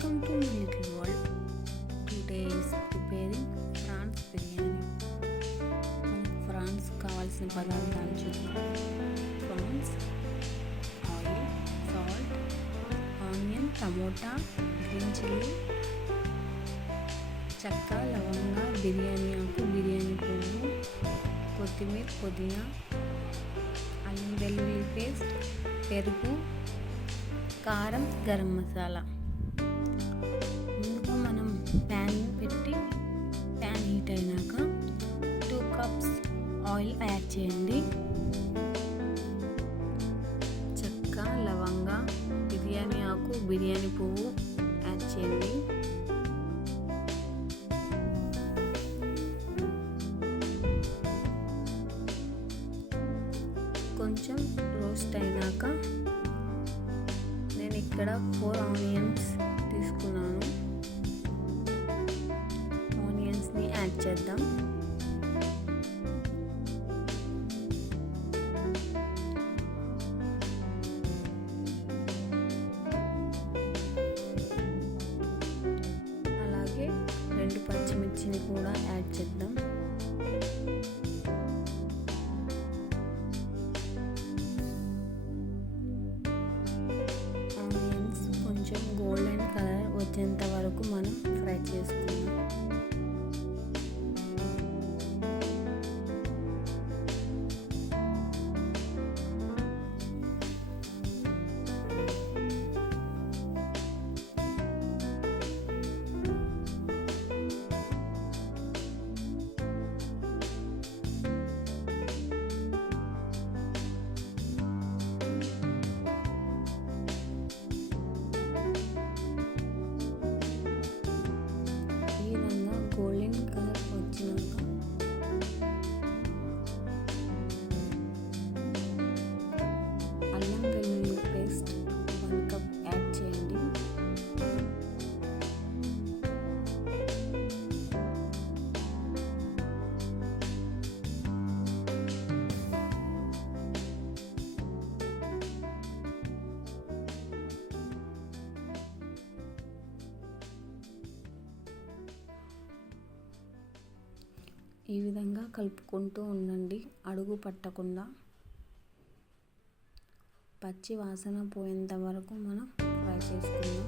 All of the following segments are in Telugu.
Welcome to my little world. Today is preparing prawns biryani. Prawns కావాల్సిన పదార్థాలు చూద్దాం. Prawns, oil, salt, onion, tomato, green chilli, చెక్క, లవంగా, బిర్యానీ ఆకు, బిర్యానీ పువ్వు, కొత్తిమీర, పుదీనా, అల్లం వెల్లుల్లి పేస్ట్, పెరుగు, కారం, గరం మసాలా. ముందుగా మనం ప్యాన్ పెట్టి ప్యాన్ హీట్ అయినాక 2 కప్స్ ఆయిల్ యాడ్ చేయండి. చెక్క, లవంగా, బిర్యానీ ఆకు, బిర్యానీ పువ్వు యాడ్ చేయండి. కొంచెం రోస్ట్ అయినాక నేను ఇక్కడ 4 ఆనియన్స్ తీసుకున్నాను. ఆనియన్స్ని యాడ్ చేద్దాం. అలాగే 2 పచ్చిమిర్చిని కూడా యాడ్ చేద్దాం. కొంచెం గోల్డెన్ కలర్ వచ్చేంత వరకు మనం ఫ్రై చేసుకుందాం. గోల్డెన్ కలర్ వచ్చినాక అల్లం వెల్లుల్లి పేస్ట్ 1 కప్ యాడ్ చేయండి. ఈ విధంగా కలుపుకుంటూ ఉండండి, అడుగు పట్టకుండా. పచ్చి వాసన పోయేంత వరకు మనం ఫ్రై చేసుకుందాం.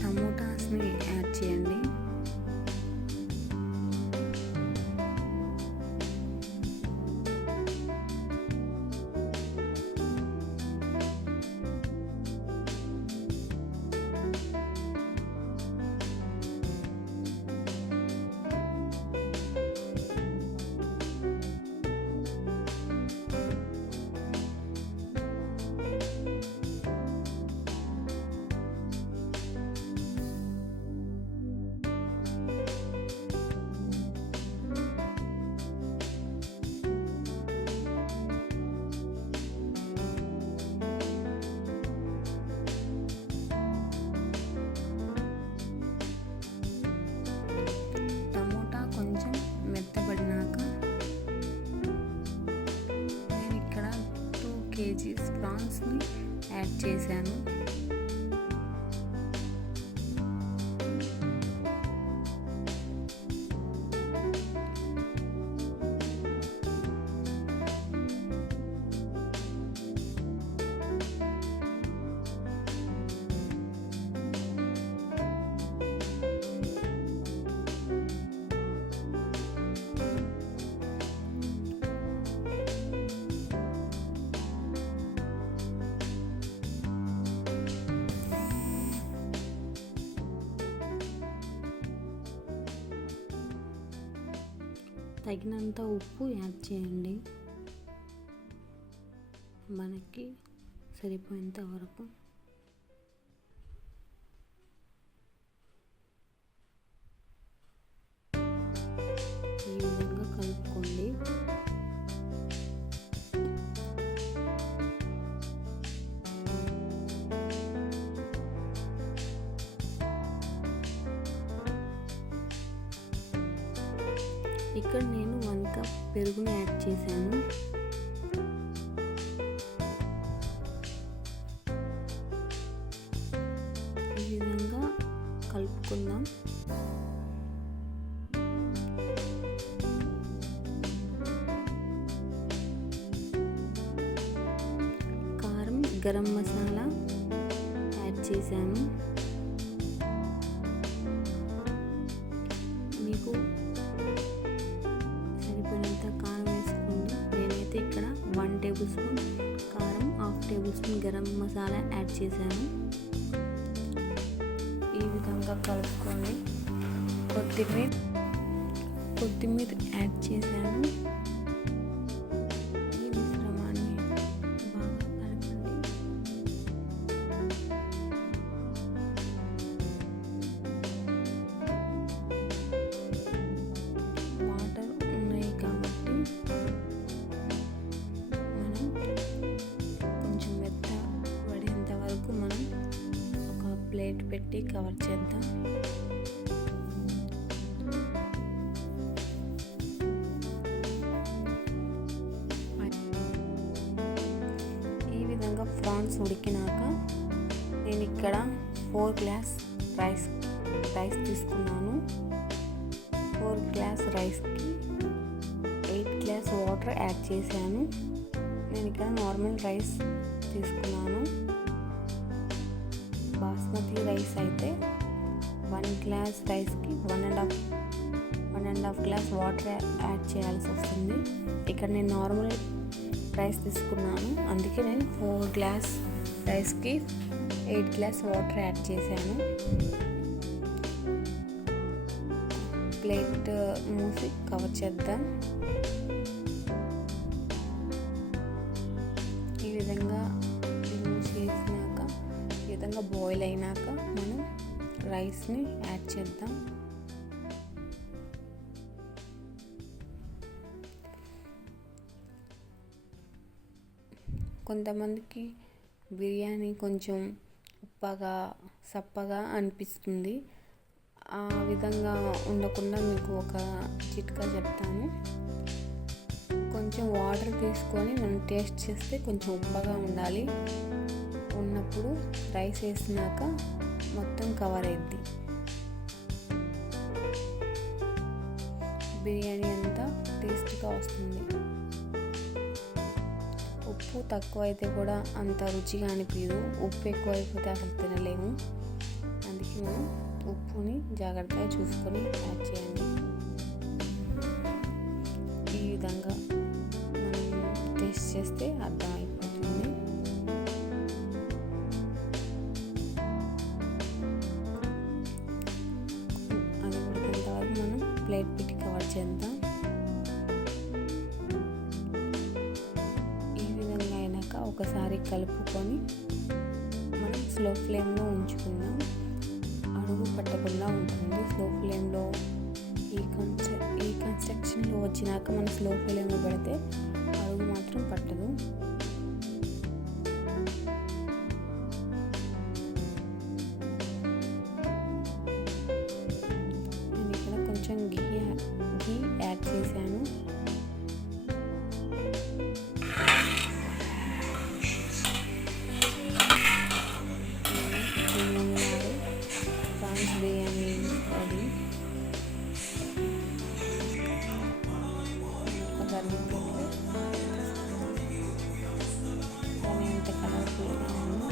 టమోటాస్ని యాడ్ చేయండి. మెత్తబడినాక నేను ఇక్కడ 2 kgs ప్రాన్స్ని యాడ్ చేశాను. తగినంత ఉప్పు యాడ్ చేయండి, మనకి సరిపోయేంత వరకు. ఈ విధంగా కలుపుకోండి. ఇక్కడ నేను 1 కప్ పెరుగుని యాడ్ చేశాను. ఈ విధంగా కలుపుకుందాం. కారం, గరం మసాలా యాడ్ చేశాను. మీకు సరిపోయినంత కారం వేసుకోండి. నేనైతే ఇక్కడ 1 టేబుల్ స్పూన్ కారం, 1/2 table spoon garam masala add చేశాను. ఈ విధంగా కలుపుకొని కొత్తిమీర యాడ్ చేశాను. ఈ మిశ్రమాన్ని బాగా కలపండి. వాటర్ ఉన్నాయి కాబట్టి మనం కొంచెం మెత్తబడేంత వరకు మనం ఒక ప్లేట్ పెట్టి కవర్ చేద్దాం. ఈ విధంగా ప్రాన్స్ ఉడికినాక నేను ఇక్కడ 4 గ్లాస్ రైస్ తీసుకున్నాను. 4 గ్లాస్ రైస్కి 8 గ్లాస్ వాటర్ యాడ్ చేశాను. నేను ఇక్కడ నార్మల్ రైస్ తీసుకున్నాను. బాస్మతి రైస్ అయితే 1 గ్లాస్ రైస్కి 1.5 గ్లాస్ వాటర్ యాడ్ చేయాల్సి వస్తుంది. ఇక్కడ నేను నార్మల్ రైస్ తీసుకున్నాను, అందుకే నేను 4 గ్లాస్ రైస్కి 8 గ్లాస్ వాటర్ యాడ్ చేశాను. ప్లేట్ మూసి కవర్ చేద్దాం. ఈ విధంగా చేసినాక, ఈ విధంగా బాయిల్ అయినాక మనం రైస్ని యాడ్ చేద్దాం. కొంతమందికి బిర్యానీ కొంచెం ఉప్పగా సప్పగా అనిపిస్తుంది. ఆ విధంగా ఉండకుండా మీకు ఒక చిట్కా చెప్తాను. కొంచెం వాటర్ తీసుకొని మనం టేస్ట్ చేస్తే కొంచెం ఉప్పగా ఉండాలి. ఉన్నప్పుడు రైస్ వేసినాక మొత్తం కవర్ అయ్యిద్ది. బిర్యానీ అంతా టేస్ట్గా వస్తుంది. ఉప్పు తక్కువ అయితే కూడా అంత రుచిగా అనిపించదు. ఉప్పు ఎక్కువ అయిపోతే అసలు తినలేము. అందుకే మనం ఉప్పుని జాగ్రత్తగా చూసుకొని యాడ్ చేయండి. ఈ విధంగా మనం టేస్ట్ చేస్తే అర్థమైపోతుంది. అది ఉడికేంత వరకు మనం ప్లేట్ పెట్టి కవర్ చేద్దాం. ఒకసారి కలుపుకొని మనం స్లో ఫ్లేమ్లో ఉంచుకుందాం. అడుగు పట్టకుండా ఉంటుంది. స్లో ఫ్లేమ్లో ఈ కన్స్ట్రక్షన్లో వచ్చినాక మనం స్లో ఫ్లేమ్లో పెడితే అడుగు మాత్రం పట్టదు. నేను ఇక్కడ కొంచెం ఘీ యాడ్ చేశాను. బిర్యానీ అది ఎంత కలర్ఫుల్గా ఉందో,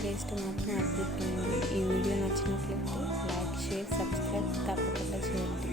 టేస్ట్ మాత్రం అద్భుతంగా ఉంది. ఈ వీడియో నచ్చినట్లయితే లైక్, షేర్, సబ్స్క్రైబ్ తప్పకుండా చేయండి.